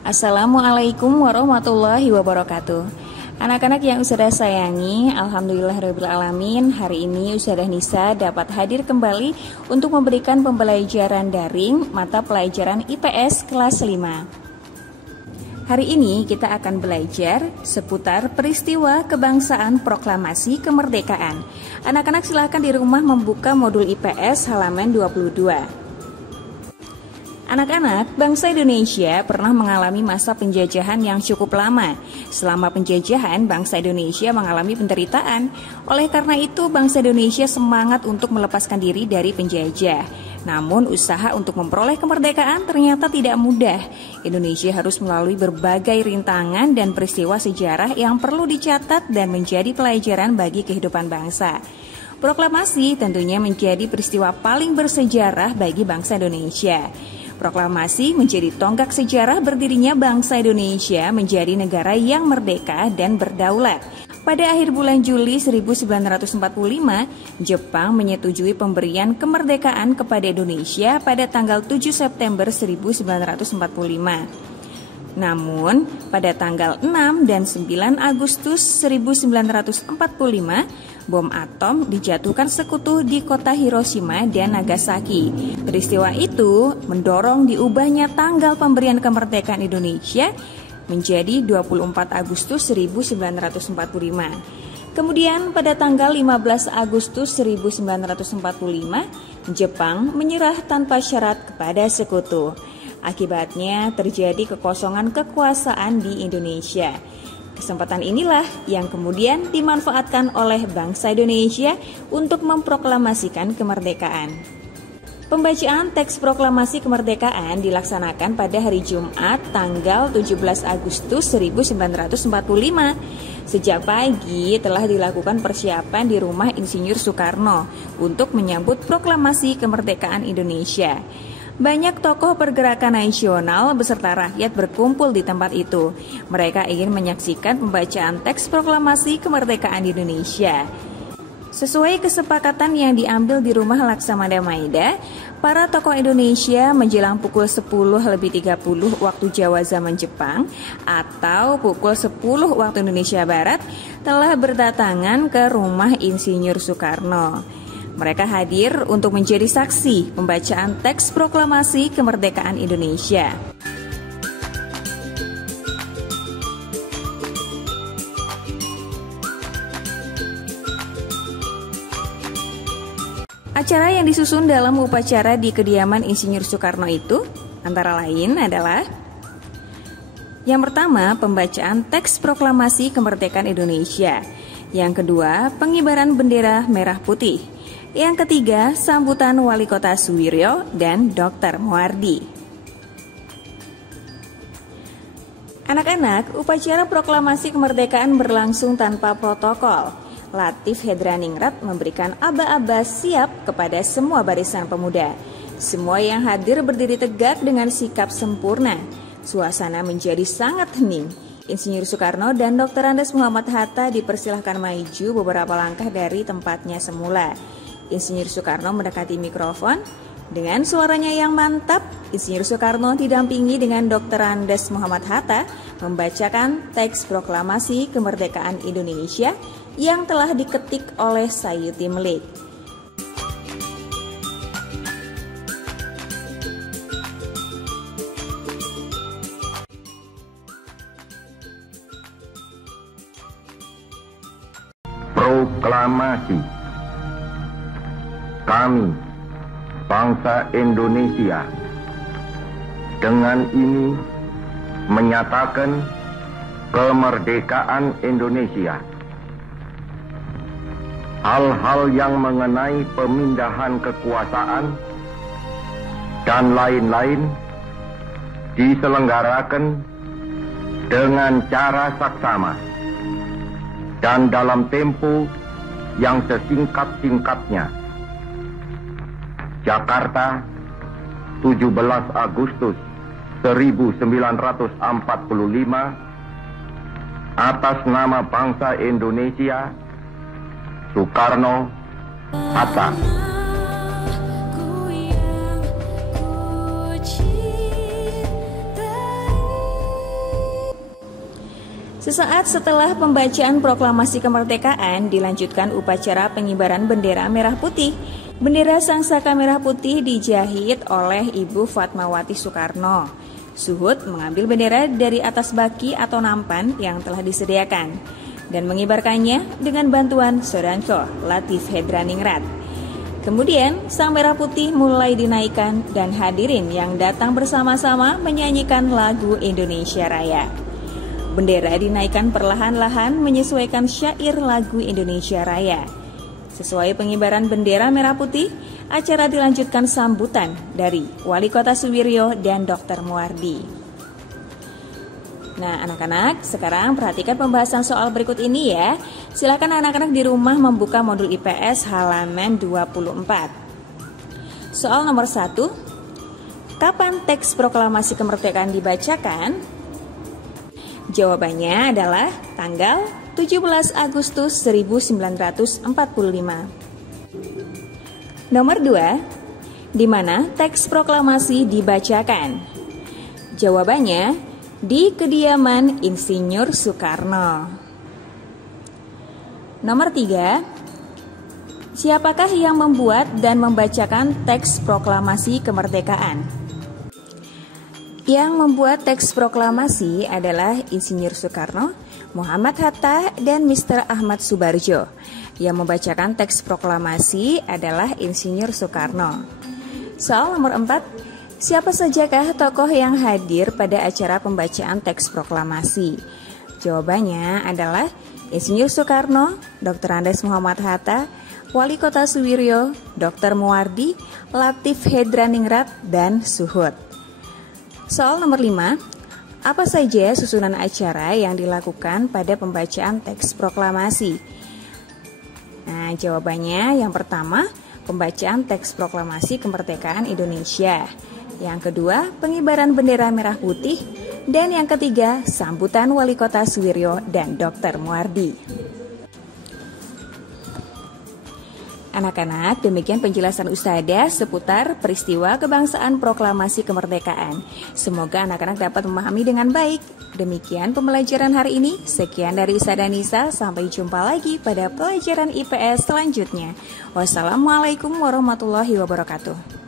Assalamualaikum warahmatullahi wabarakatuh. Anak-anak yang Ustazah sayangi, alhamdulillahirrahmanirrahim, hari ini Ustazah Nisa dapat hadir kembali untuk memberikan pembelajaran daring mata pelajaran IPS kelas 5. Hari ini kita akan belajar seputar peristiwa kebangsaan proklamasi kemerdekaan. Anak-anak silakan di rumah membuka modul IPS halaman 22. Anak-anak, bangsa Indonesia pernah mengalami masa penjajahan yang cukup lama. Selama penjajahan, bangsa Indonesia mengalami penderitaan. Oleh karena itu, bangsa Indonesia semangat untuk melepaskan diri dari penjajah. Namun, usaha untuk memperoleh kemerdekaan ternyata tidak mudah. Indonesia harus melalui berbagai rintangan dan peristiwa sejarah yang perlu dicatat dan menjadi pelajaran bagi kehidupan bangsa. Proklamasi tentunya menjadi peristiwa paling bersejarah bagi bangsa Indonesia. Proklamasi menjadi tonggak sejarah berdirinya bangsa Indonesia menjadi negara yang merdeka dan berdaulat. Pada akhir bulan Juli 1945, Jepang menyetujui pemberian kemerdekaan kepada Indonesia pada tanggal 7 September 1945. Namun, pada tanggal 6 dan 9 Agustus 1945, bom atom dijatuhkan sekutu di kota Hiroshima dan Nagasaki. Peristiwa itu mendorong diubahnya tanggal pemberian kemerdekaan Indonesia menjadi 24 Agustus 1945. Kemudian pada tanggal 15 Agustus 1945, Jepang menyerah tanpa syarat kepada sekutu. Akibatnya terjadi kekosongan kekuasaan di Indonesia. Kesempatan inilah yang kemudian dimanfaatkan oleh bangsa Indonesia untuk memproklamasikan kemerdekaan. Pembacaan teks proklamasi kemerdekaan dilaksanakan pada hari Jumat tanggal 17 Agustus 1945. Sejak pagi telah dilakukan persiapan di rumah Insinyur Soekarno untuk menyambut proklamasi kemerdekaan Indonesia. Banyak tokoh pergerakan nasional beserta rakyat berkumpul di tempat itu. Mereka ingin menyaksikan pembacaan teks proklamasi kemerdekaan Indonesia. Sesuai kesepakatan yang diambil di rumah Laksamana Maida, para tokoh Indonesia menjelang pukul 10.30 waktu Jawa zaman Jepang atau pukul 10 waktu Indonesia Barat telah berdatangan ke rumah Insinyur Soekarno. Mereka hadir untuk menjadi saksi pembacaan teks proklamasi kemerdekaan Indonesia. Acara yang disusun dalam upacara di kediaman Insinyur Soekarno itu antara lain adalah: yang pertama, pembacaan teks proklamasi kemerdekaan Indonesia. Yang kedua, pengibaran bendera merah putih. Yang ketiga, sambutan Wali Kota Suwiryo dan Dr. Moardi. Anak-anak, upacara proklamasi kemerdekaan berlangsung tanpa protokol. Latif Hedraningrat memberikan aba-aba siap kepada semua barisan pemuda. Semua yang hadir berdiri tegak dengan sikap sempurna. Suasana menjadi sangat hening. Insinyur Soekarno dan Dr. Andes Muhammad Hatta dipersilahkan maju beberapa langkah dari tempatnya semula. Insinyur Soekarno mendekati mikrofon. Dengan suaranya yang mantap, Insinyur Soekarno didampingi dengan Dr. Andes Muhammad Hatta membacakan teks proklamasi kemerdekaan Indonesia yang telah diketik oleh Sayuti Melik. Proklamasi. Kami, bangsa Indonesia, dengan ini menyatakan kemerdekaan Indonesia. Hal-hal yang mengenai pemindahan kekuasaan dan lain-lain diselenggarakan dengan cara saksama dan dalam tempo yang sesingkat-singkatnya. Jakarta, 17 Agustus 1945, atas nama bangsa Indonesia, Soekarno, Hatta. Sesaat setelah pembacaan proklamasi kemerdekaan, dilanjutkan upacara pengibaran bendera merah putih. Bendera Sang Saka Merah Putih dijahit oleh Ibu Fatmawati Soekarno. Suhud mengambil bendera dari atas baki atau nampan yang telah disediakan dan mengibarkannya dengan bantuan Soedanto Latif Hedraningrat. Kemudian Sang Merah Putih mulai dinaikkan dan hadirin yang datang bersama-sama menyanyikan lagu Indonesia Raya. Bendera dinaikkan perlahan-lahan menyesuaikan syair lagu Indonesia Raya. Sesuai pengibaran bendera merah putih, acara dilanjutkan sambutan dari Wali Kota Suwiryo dan Dr. Muwardi. Nah, anak-anak, sekarang perhatikan pembahasan soal berikut ini ya. Silakan anak-anak di rumah membuka modul IPS halaman 24. Soal nomor 1. Kapan teks proklamasi kemerdekaan dibacakan? Jawabannya adalah tanggal 17 Agustus 1945. Nomor 2. Di mana teks proklamasi dibacakan? Jawabannya di kediaman Insinyur Soekarno. Nomor 3. Siapakah yang membuat dan membacakan teks proklamasi kemerdekaan? Yang membuat teks proklamasi adalah Insinyur Soekarno, Muhammad Hatta, dan Mr. Ahmad Subarjo. Yang membacakan teks proklamasi adalah Insinyur Soekarno. Soal nomor 4, siapa sajakah tokoh yang hadir pada acara pembacaan teks proklamasi? Jawabannya adalah Insinyur Soekarno, Dr. Andes Muhammad Hatta, Wali Kota Suwiryo, Dr. Muwardi, Latif Hedraningrat, dan Suhud. Soal nomor 5, apa saja susunan acara yang dilakukan pada pembacaan teks proklamasi? Nah, jawabannya yang pertama, pembacaan teks proklamasi kemerdekaan Indonesia. Yang kedua, pengibaran bendera merah putih. Dan yang ketiga, sambutan Wali Kota Suwiryo dan Dr. Muwardi. Anak-anak, demikian penjelasan Ustadzah seputar peristiwa kebangsaan proklamasi kemerdekaan. Semoga anak-anak dapat memahami dengan baik. Demikian pembelajaran hari ini. Sekian dari Ustadzah Nisa. Sampai jumpa lagi pada pelajaran IPS selanjutnya. Wassalamualaikum warahmatullahi wabarakatuh.